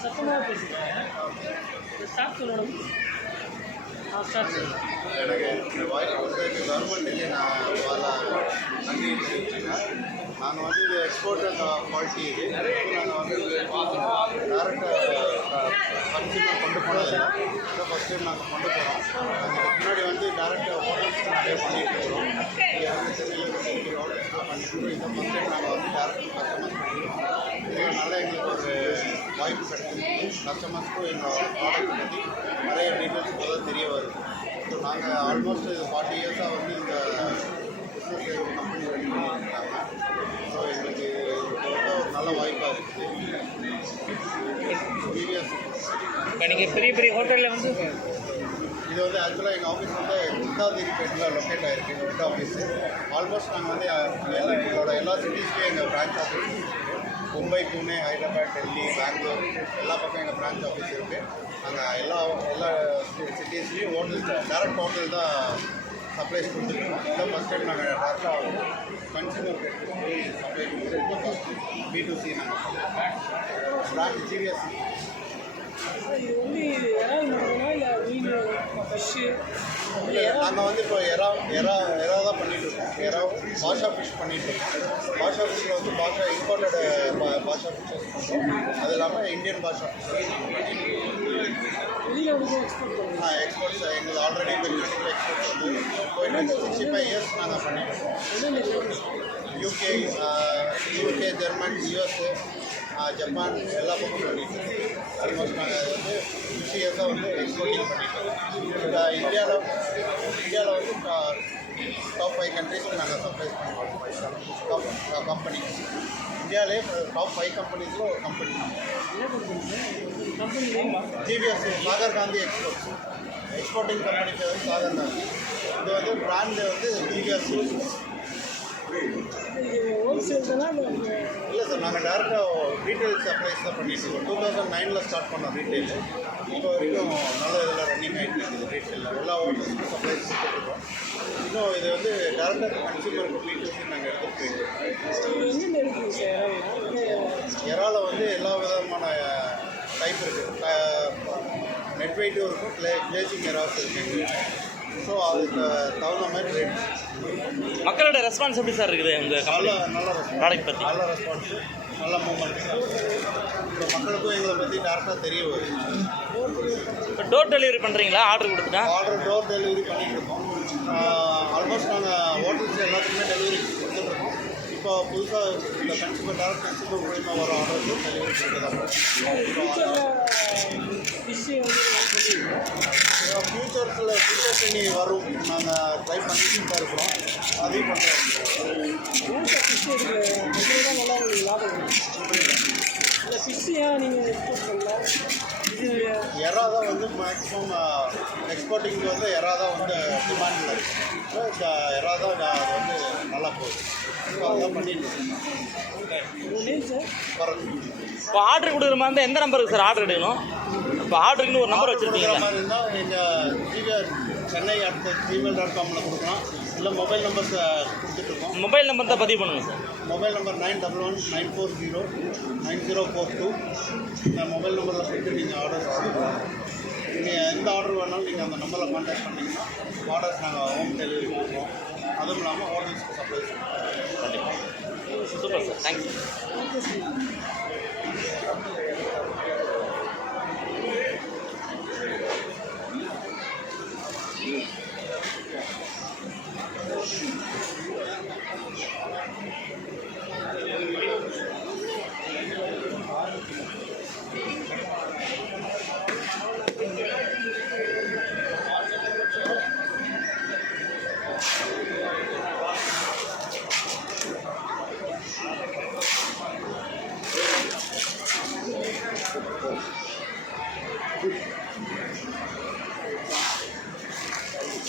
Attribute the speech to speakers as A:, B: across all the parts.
A: சத்தமாக பேசுங்க ஸ்டார்ட் சொல்லணும் ஆ ஸ்டார்ட்
B: எனக்கு இந்த வாய்ப்பு கொடுத்ததுக்கு கவர்மெண்ட்டுக்கு நான் பல நன்றி நாங்கள் வந்து இது எக்ஸ்போர்ட் குவாலிட்டி இது நாங்கள் வந்து டேரக்ட் கன்சியூமர் கொண்டு போனதில்லை ஃபஸ்ட் டைம் நாங்கள் கொண்டு போகிறோம் அதுக்கு முன்னாடி வந்து டேரக்ட் ஹோட்டல்ஸ் பண்ணிட்டு இருக்கிறோம் இங்கே நாங்கள் வந்து இதனால எங்களுக்கு ஒரு வாய்ப்பு கிடைச்சிருக்கு கஸ்டமர்ஸ்க்கும் எங்கள் ப்ராடக்ட் பற்றி நிறைய டீட்டெயில்ஸ் இப்போ தான் தெரிய வருது ஸோ நாங்கள் ஆல்மோஸ்ட் இது ஃபார்ட்டி இயர்ஸாக வந்து இந்த பிஸ்னஸ் கம்பெனி ரெடி பண்ணியிருக்காங்க ஸோ எங்களுக்கு ஒரு நல்ல வாய்ப்பாக இருக்குது
A: இப்போ நீங்கள் பெரிய பெரிய ஹோட்டலில் வந்து
B: இது வந்து ஆக்சுவலாக எங்கள் ஆஃபீஸ் வந்து சித்தாதிரிப்பேட்டில் லொக்கேட் ஆகிருக்கு ஹெட் ஆஃபீஸு ஆல்மோஸ்ட் நாங்கள் வந்து எல்லா எங்களோட எல்லா சிட்டிஸ்லேயும் எங்கள் பிரான்ச் ஆஃபீஸ் இருக்குது மும்பை புனே ஹைதராபாத் டெல்லி பெங்களூர் எல்லா பக்கம் எங்கள் பிரான்ச் ஆஃபீஸ் இருக்குது நாங்கள் எல்லா எல்லா சிட்டிஸ்லேயும் ஹோட்டல் டேரக்ட் ஹோட்டல் தான் சப்ளைஸ் கொடுத்துருக்கோம். இதான் ஃபஸ்ட் டைம் நாங்கள் டேரெக்டாக கன்சியூமர் போய் சப்ளை கொடுத்துருக்கோம். பி டு சி நாங்கள் பிரான்ச் ஜிவிஎஸ்சி
A: இது வந்து இறால் இல்லை மீன் ஃபிஷ்ஷு
B: நாங்கள் வந்து இப்போ எறா எறா எறா தான் பண்ணிட்டு எறா பாஷா ஃபிஷ் பண்ணிட்டு பாஷா ஃபிஷ்ஷில் வந்து பாஷா இம்போர்ட்டட் பாஷா ஃபிஷ்ஷஸ் பண்ணுறோம் அது இல்லாமல் இந்தியன் பாஷா ஃபிஷ்ஷஸ்
A: வெளியில்
B: எக்ஸ்போர்ட்ஸ் எங்களுக்கு ஆல்ரெடி பெருசாக எக்ஸ்போர்ட்ஸ் வந்து போயிட்டு சிக்ஸ்டி ஃபைவ் இயர்ஸ் நாங்கள் பண்ணிட்டு UK UK German USA Japan எல்லா பக்கம் பண்ணிட்டு ஆல்மோஸ்ட் நாங்கள் வந்து ஃபிஃப்டி இயர்ஸாக வந்து எக்ஸ்போர்ட்டிங் பண்ணிட்டு இந்தியாவில் இந்தியாவில் வந்து டாப் ஃபைவ் கண்ட்ரீஸ்க்கு நாங்கள் சப்ளை பண்ணுறோம் டாப் கம்பெனி இந்தியாவிலே டாப் ஃபைவ் கம்பெனிஸில் ஒரு company GPS Sagar Gandhi exports exporting company பேர் வந்து சாகர் காந்தி இது வந்து பிராண்டு வந்து ஜிபிஎஸ்
A: இல்லை
B: நாங்கள் டேரெக்டாக ரீட்டைல் சப்ளைஸ் தான் பண்ணிட்டு இருக்கோம். டூ தௌசண்ட் நைனில் ஸ்டார்ட் பண்ணோம் ரீட்டைல் இப்போ வரைக்கும் நல்ல இதில் ரன்னிங் ஆகிட்டு இருக்குது ரீட்டைலில் எல்லா ஹோட்டல்ஸுக்கும் சப்ளைஸ் கொடுத்துருக்கோம் இன்னும் இது வந்து டேரெக்டாக கன்சியூமருக்கு பீட்டுக்கு நாங்கள் எடுத்துகிட்டு
A: இறால்
B: வந்து எல்லா விதமான டைப் இருக்குது நெட் வெயிட்டும் இருக்கும். ப்ளே கிளேசிங் எராஸ் இருக்குது ஸோ அதுக்கு தகுந்த மாதிரி ரேட்
C: மக்களோட ரெஸ்பான்ஸ் எப்படி சார் இருக்குது உங்கள்
B: நல்ல
C: கம்பெனி
B: நல்ல
C: ப்ராடக்ட் பற்றி
B: நல்ல ரெஸ்பான்ஸ் நல்ல மூமெண்ட் இப்போ மக்களுக்கும் எங்களை பற்றி டேரெக்டாக தெரிய வருது.
C: இப்போ டோர் டெலிவரி பண்ணுறீங்களா ஆர்டர் கொடுத்துட்டா?
B: ஆர்டர் டோர் டெலிவரி பண்ணிட்டு இருக்கோம். ஆல்மோஸ்ட் நாங்கள் ஹோட்டல்ஸ் எல்லாத்துக்குமே டெலிவரி கொடுத்துட்ருக்கோம் இப்போ புதுசாக இந்த கன்சியூமர் டேரக்ட் கன்சியூமர் மூலிமா வர ஆர்டருக்கு டெலிவரி கொடுக்குறாங்க இனி வரும். நாங்கள் ட்ரை பண்ணிட்டு தான் இருக்கிறோம். அதையும் பண்ணுறோம்
A: ஃபிஷ் தான் நல்லா உங்களுக்கு லாபம் இந்த ஃபிஷ்ஷு ஏன் நீங்கள் எக்ஸ்போர்ட் பண்ணல இது
B: எறா தான் வந்து மேக்ஸிமம் எக்ஸ்போர்ட்டிங்க்கு வந்து எறா தான் வந்து டிமாண்டில் இருக்குது எறா தான் அது வந்து நல்லா போகுது. ஸோ அதான் பண்ணிட்டு
C: இப்போ ஆர்டர் கொடுக்குற மாதிரி இருந்தால் எந்த நம்பருக்கு சார் ஆர்டர் எடுக்கணும்? இப்போ ஆர்டருக்குன்னு ஒரு நம்பர்
B: கொடுக்குற
C: வச்சுருக்கீங்களா?
B: சென்னை அடுத்த ஜிமெயில் டாட் காமில் கொடுக்கலாம். இல்லை மொபைல் நம்பர்ஸ் கொடுத்துட்ருக்கோம்
C: மொபைல் நம்பர் தான் பதிவு பண்ணுங்கள் sir.
B: Mobile number nine double one nine four zero nine zero four two. இந்த மொபைல் நம்பரில் கொடுத்து நீங்கள் ஆர்டர் பண்ணலாம் நீங்கள் எந்த ஆர்டர் வேணாலும் நீங்கள் அந்த நம்பரில் கான்டாக்ட் பண்ணிங்கன்னா ஆர்டர்ஸ் நாங்கள் ஹோம் டெலிவரி பண்ணுறோம் அதுவும் இல்லாமல் ஹோட்டல்ஸ்க்கு சப்ளை பண்ணுறோம்
C: சூப்பர் சார்.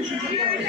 D: Obrigado.